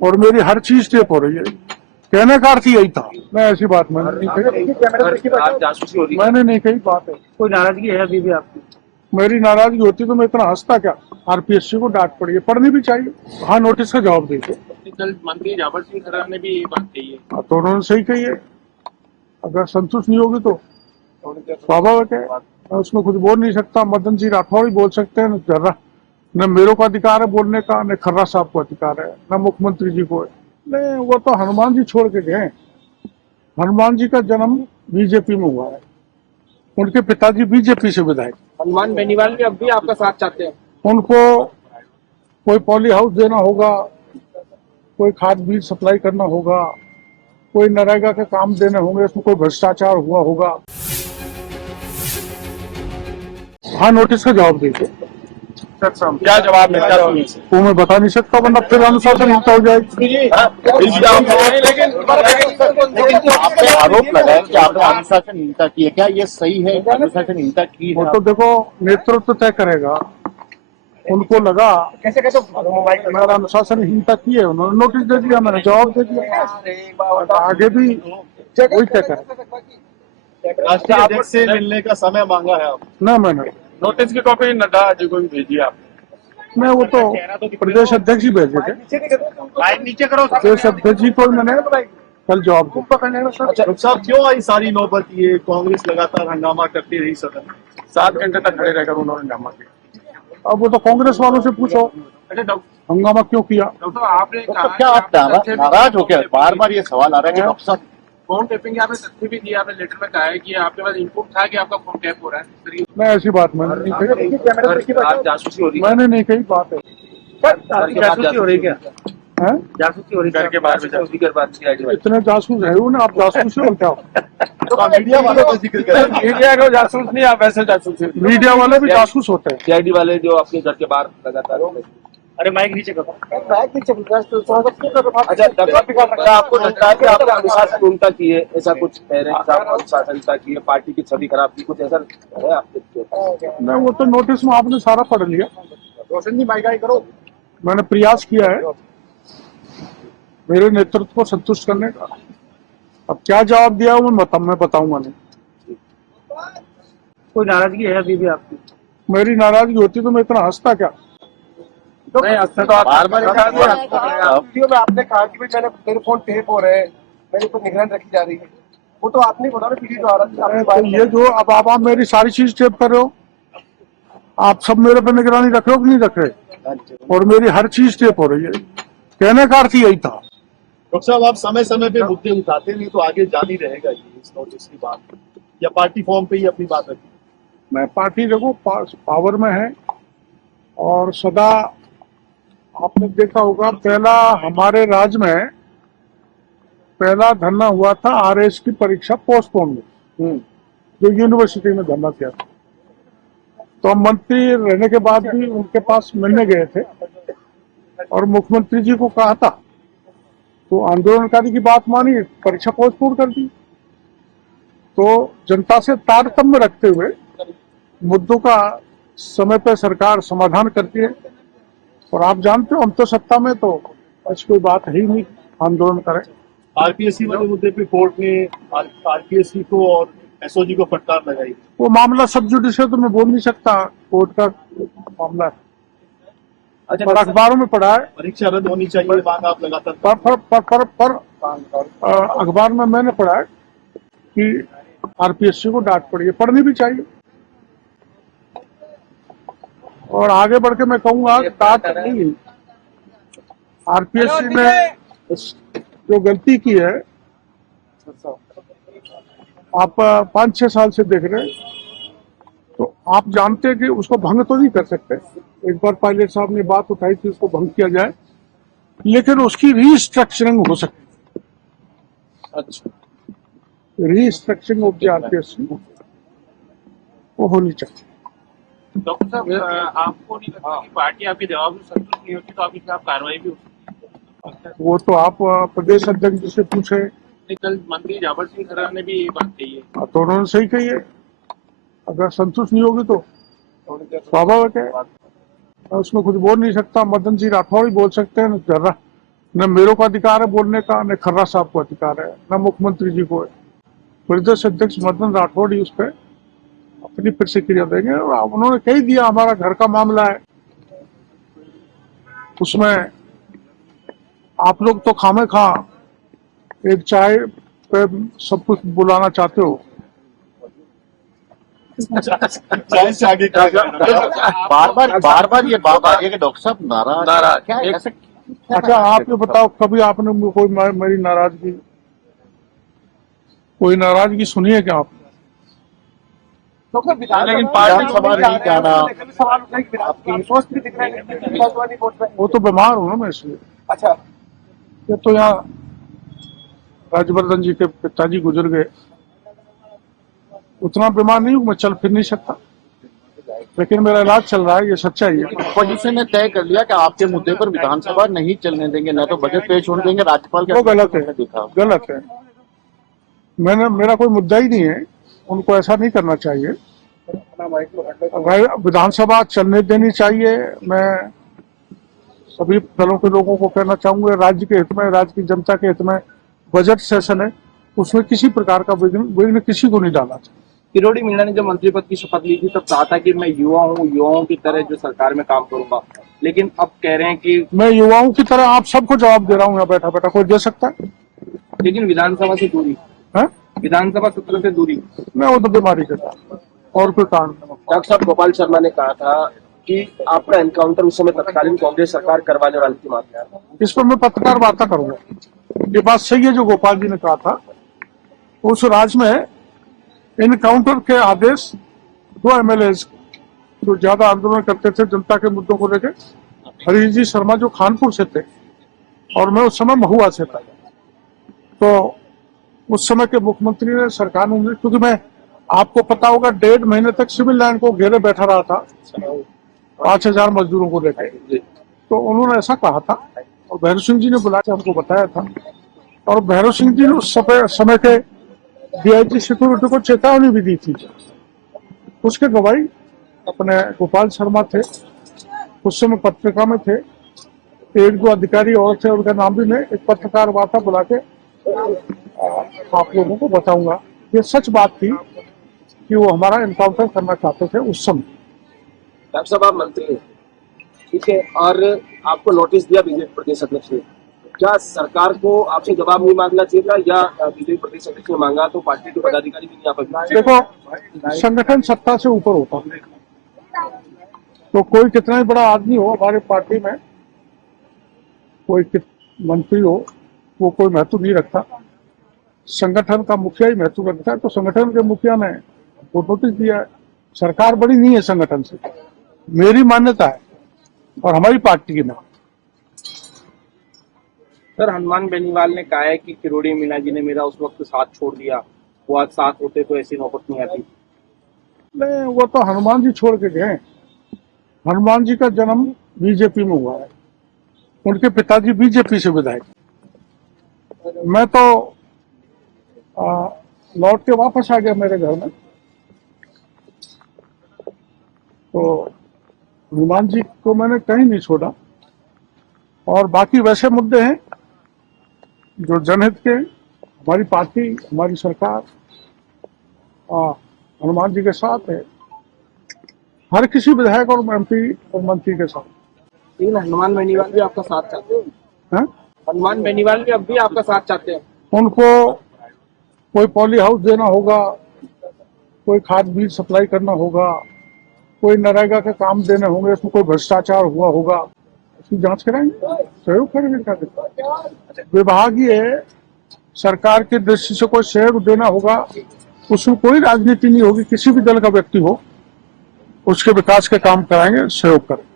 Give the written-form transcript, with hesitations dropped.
और मेरी हर चीज टेप हो रही है। कहने का अर्थ यही था। मैं ऐसी बात मैंने नहीं कही, मैंने नहीं कही बात है। कोई नाराजगी है अभी भी आपकी? मेरी नाराजगी होती तो मैं इतना हंसता क्या। आरपीएससी को डांट पड़ी है, पढ़नी भी चाहिए। हाँ, नोटिस का जवाब दीजिए। कल मंत्री जावर सिंह खरार ने भी ये बात कही है। हाँ, तो उन्होंने सही कही है। अगर संतुष्ट नहीं होगी तो स्वाभाविक है, मैं उसमें कुछ बोल नहीं सकता। मदन जी राठौड़ ही बोल सकते हैं। न मेरे को अधिकार है बोलने का, न खर्रा साहब को अधिकार है, न मुख्यमंत्री जी को है। नहीं, वो तो हनुमान जी छोड़ के गए। हनुमान जी का जन्म बीजेपी में हुआ है, उनके पिताजी बीजेपी से विधायक। हनुमान बेनीवाल भी अब भी आपका साथ चाहते हैं। उनको कोई पॉली हाउस देना होगा, कोई खाद बीज सप्लाई करना होगा, कोई नरेगा के काम देने होंगे, उसमें कोई भ्रष्टाचार हुआ होगा। हाँ, नोटिस का जवाब दीजिए। क्या जवाब मिलता है? वो मैं बता नहीं सकता, वरना फिर अनुशासनहीनता हो जाएगी। लेकिन आपने आरोप लगाया कि आपने अनुशासनहीनता की है, क्या ये सही है? अनुशासनहीनता की वो है? तो देखो नेतृत्व तय करेगा। उनको लगा मेरा अनुशासनहीनता की है, उन्होंने नोटिस दे दिया, मैंने जवाब दे दिया। आगे भी वही तय करेगा। राष्ट्रीय अध्यक्ष से मिलने का समय मांगा है आप? न मैंने नोटिस की कॉपी नड्डा जी को भी भेजी आप? मैं वो तो प्रदेश अध्यक्ष ही भेजे थे। नीचे करो। प्रदेश अध्यक्ष जी को मैंने कल जवाब दिया। अच्छा साहब, क्यों आई सारी नौबत? ये कांग्रेस लगातार हंगामा करती रही सदन में, 7 घंटे तक खड़े रहकर उन्होंने हंगामा किया। अब वो तो कांग्रेस वालों से पूछो हंगामा क्यों किया। डॉक्टर आपने तो क्या आप नाराज हो गया? बार बार ये सवाल आ रहा है कि डॉक्टर साहब फोन टेपिंग आपने तथ्य भी दिया, आपने लेटर में कहा है कि आपके पास इनपुट था कि आपका फोन टैप हो रहा है। मैं ऐसी बात मैंने नहीं कही, आज जासूसी हो रही है। मैंने नहीं कही बात है। जासूसी हो रही क्या? हैं? जासूसी हो रही घर के बाहर में जासूसी कर बात की। इतने जासूस है ना, आप जासूस हो क्या? तो मीडिया वालों का जिक्र करें। मीडिया को जासूस नहीं, आप ऐसे जासूस हैं। मीडिया वाले भी जासूस होते हैं। सीआईडी वाले जो आपके घर के बाहर लगातार। अरे माइक नीचे करो। अच्छा, आपको लगता है कि आपने अनुशासनहीनता की है, ऐसा कुछ कह रहे हैं? अनुशासनहीनता की है, पार्टी की छवि खराब की, कुछ ऐसा है आपके? मैं वो तो नोटिस में आपने सारा पढ़ लिया। रोशन जी माइक करो। मैंने प्रयास किया है मेरे नेतृत्व को संतुष्ट करने का। अब क्या जवाब दिया वो मैं बताऊंगा नहीं। कोई नाराजगी है अभी भी आपकी? मेरी नाराजगी होती तो मैं इतना हंसता क्या। नहीं, तो बार बार वीडियो में आपने कहा कि भाई मेरे फोन टेप हो रहे हैं, मेरे ऊपर निगरानी रखी जा रही है। वो तो आपने बोला ना पीढ़ी द्वारा। तो ये जो अब आप मेरी सारी चीज टेप कर रहे हो, आप सब मेरे पे निगरानी रख रहे हो कि नहीं रख रहे, और मेरी हर चीज टेप हो रही है। कहने का अर्थ यही था। डॉक्टर साहब, आप समय समय पे मुद्दे उठाते नहीं तो आगे जारी रहेगा ये इस नोटिस की बात, या पार्टी फॉर्म पे ही अपनी बात रखी? मैं पार्टी देखो पावर में है, और सदा आपने देखा होगा पहला हमारे राज्य में पहला धरना हुआ था आरएस की परीक्षा पोस्टपोन में, जो यूनिवर्सिटी में धरना किया था। तो हम मंत्री रहने के बाद भी उनके पास मिलने गए थे और मुख्यमंत्री जी को कहा था, तो आंदोलनकारी की बात मानी, परीक्षा पोस्टपोन कर दी। तो जनता से तारतम्य रखते हुए मुद्दों का समय पर सरकार समाधान करती है। और आप जानते हो हम तो सत्ता में, तो ऐसी कोई बात है ही नहीं आंदोलन करें। आरपीएससी वाले मुद्दे पे कोर्ट ने आरपीएससी को और एसओजी को फटकार लगाई। वो मामला सब जुडिस है, तो मैं बोल नहीं सकता, कोर्ट का मामला है। अच्छा, पर अखबारों में पढ़ा है, परीक्षा रद्द होनी चाहिए मांग आप लगातार पर अखबार में मैंने पढ़ा है कि आरपीएससी को डांट पड़ी है, पढ़नी भी चाहिए। और आगे बढ़ के मैं कहूंगा डांट नहीं, आरपीएससी ने जो गलती की है, आप 5-6 साल से देख रहे हैं, तो आप जानते हैं कि उसको भंग तो नहीं कर सकते। एक बार पायलट साहब ने बात उठाई थी उसको भंग किया जाए, लेकिन उसकी रीस्ट्रक्चरिंग हो सकती है। अच्छा, रीस्ट्रक्चरिंग ऑफ द आरपीएससी वो होनी चाहिए। डॉक्टर साहब, आपको नहीं लगता कि पार्टी आपके जवाब से संतुष्ट नहीं होती तो आपके खिलाफ कार्रवाई भी हो सकती है? वो तो आप प्रदेश अध्यक्ष जी से पूछे। कल मंत्री जावर सिंह खरार ने भी ये बात कही है। तो उन्होंने सही कही है। अगर संतुष्ट नहीं होगी तो स्वाभाविक है, मैं उसमें कुछ बोल नहीं सकता। मदन जी राठौड़ ही बोल सकते हैं। न मेरे को अधिकार है बोलने का, न खर्रा साहब को अधिकार है, न मुख्यमंत्री जी को है। प्रदेश अध्यक्ष मदन राठौड़ ही उस पर अपनी प्रतिक्रिया देंगे। और उन्होंने कह दिया हमारा घर का मामला है, उसमें आप लोग तो खामे खा एक चाय पे सब कुछ बुलाना चाहते हो। चाय से आगे क्या बार बार ये बात आ रही है कि डॉक्टर साहब नाराज क्या है? ऐसा अच्छा आप ये बताओ, कभी आपने कोई मेरी नाराजगी, कोई नाराजगी सुनी है क्या आप? लेकिन पार्टी सभा नहीं जाना, सवाल उठा कि आपकी स्वस्थ भी दिख रहे हैं, विधानसभा नहीं पहुंच रहे। वो तो बीमार हूं ना मैं, इसलिए। अच्छा, ये तो यहाँ राजवर्धन जी के पिताजी गुजर गए, उतना बीमार नहीं हूं मैं, चल फिर नहीं सकता, लेकिन मेरा इलाज चल रहा है, ये सच्चाई है। अपोजिशन ने तय कर लिया कि आपके मुद्दे पर विधानसभा नहीं चलने देंगे, न तो बजट पेश होने देंगे। राज्यपाल वो गलत है, देखा गलत है। मेरा कोई मुद्दा ही नहीं है, उनको ऐसा नहीं करना चाहिए। विधानसभा चलने देनी चाहिए। मैं सभी दलों के लोगों को कहना चाहूंगा, राज्य के हित में, राज्य की जनता के हित में बजट सेशन है, उसमें किसी प्रकार का विघ्न किसी को नहीं डालना चाहिए। किरोड़ी मीणा ने जब मंत्री पद की शपथ ली थी तब कहा था कि मैं युवा हूँ, युवाओं की तरह जो सरकार में काम करूंगा, लेकिन अब कह रहे हैं कि मैं युवाओं की तरह आप सबको जवाब दे रहा हूँ यहाँ बैठा बैठा, कोई दे सकता है? लेकिन विधानसभा से दूरी, है? विधानसभा सत्र से दूरी। मैं वो तो बीमारी के था और कोई कारण नहीं। डॉक्टर साहब, गोपाल शर्मा ने कहा था कि आपका एनकाउंटर उस समय तत्कालीन कांग्रेस सरकार करवाने वाली थी मामला। इस पर मैं पत्रकार वार्ता करूंगा। ये बात सही है जो गोपाल जी ने कहा था। उस राज्य में इनकाउंटर के आदेश 2 MLA जो ज्यादा आंदोलन करते थे जनता के मुद्दों को लेकर, हरीश जी शर्मा जो खानपुर से थे और मैं उस समय महुआ से था, तो उस समय के मुख्यमंत्री ने, सरकार ने, क्योंकि मैं आपको पता होगा 1.5 महीने तक सिविल लाइन को घेरे बैठा रहा था 5000 मजदूरों को लेकर, तो उन्होंने ऐसा कहा था और भैरव सिंह जी ने बुला के हमको बताया था, और भैरव सिंह जी ने उस समय के DIG सिक्योरिटी को चेतावनी भी दी थी। उसके गवाही अपने गोपाल शर्मा थे, उस समय पत्रिका में थे, 1-2 अधिकारी और थे, उनका नाम भी मैं एक पत्रकार वार्ता बुला के आप लोगों को बताऊंगा। ये सच बात थी कि वो हमारा एनकाउंटर करना चाहते थे उस समय। डॉक्टर साहब, आप मंत्री हैं, ठीक है, और आपको नोटिस दिया बीजेपी प्रदेश अध्यक्ष ने, क्या सरकार को आपसे जवाब नहीं मांगना चाहिए था, या बीजेपी प्रदेश अध्यक्ष ने मांगा तो पार्टी के पदाधिकारी भी नहीं आ पाए? देखो, संगठन सत्ता से ऊपर होता है, तो कोई कितना ही बड़ा आदमी हो हमारे पार्टी में, कोई मंत्री हो, वो कोई महत्व नहीं रखता। संगठन का मुखिया ही महत्व रखता है, तो संगठन के मुखिया ने वो नोटिस दिया है। सरकार बड़ी नहीं है संगठन से, मेरी मान्यता है और हमारी पार्टी की ना। सर, हनुमान बेनीवाल ने कहा है कि किरोड़ी मीणा जी ने मेरा उस वक्त साथ छोड़ दिया, वो आज साथ होते तो ऐसी नौबत नहीं आती। नहीं, वो तो हनुमान जी छोड़ के गए। हनुमान जी का जन्म बीजेपी में हुआ है, उनके पिताजी बीजेपी से विधायक। मैं तो लौट के वापस आ गया मेरे घर में, तो हनुमान जी को मैंने कहीं नहीं छोड़ा। और बाकी वैसे मुद्दे हैं जो जनहित के, हमारी पार्टी, हमारी सरकार हनुमान जी के साथ है, हर किसी विधायक और MP और मंत्री के साथ। लेकिन हनुमान बेनीवाल भी आपका साथ चाहते हैं? हनुमान बेनीवाल भी अब भी आपका साथ चाहते हैं? उनको कोई पॉली हाउस देना होगा, कोई खाद बीज सप्लाई करना होगा, कोई नरेगा के काम देने होंगे, उसमें कोई भ्रष्टाचार हुआ होगा, उसकी जांच कराएंगे, सहयोग करेंगे। क्या विभागीय सरकार की दृष्टि से कोई सहयोग देना होगा, उसमें कोई राजनीति नहीं होगी, किसी भी दल का व्यक्ति हो, उसके विकास के काम कराएंगे, सहयोग करेंगे।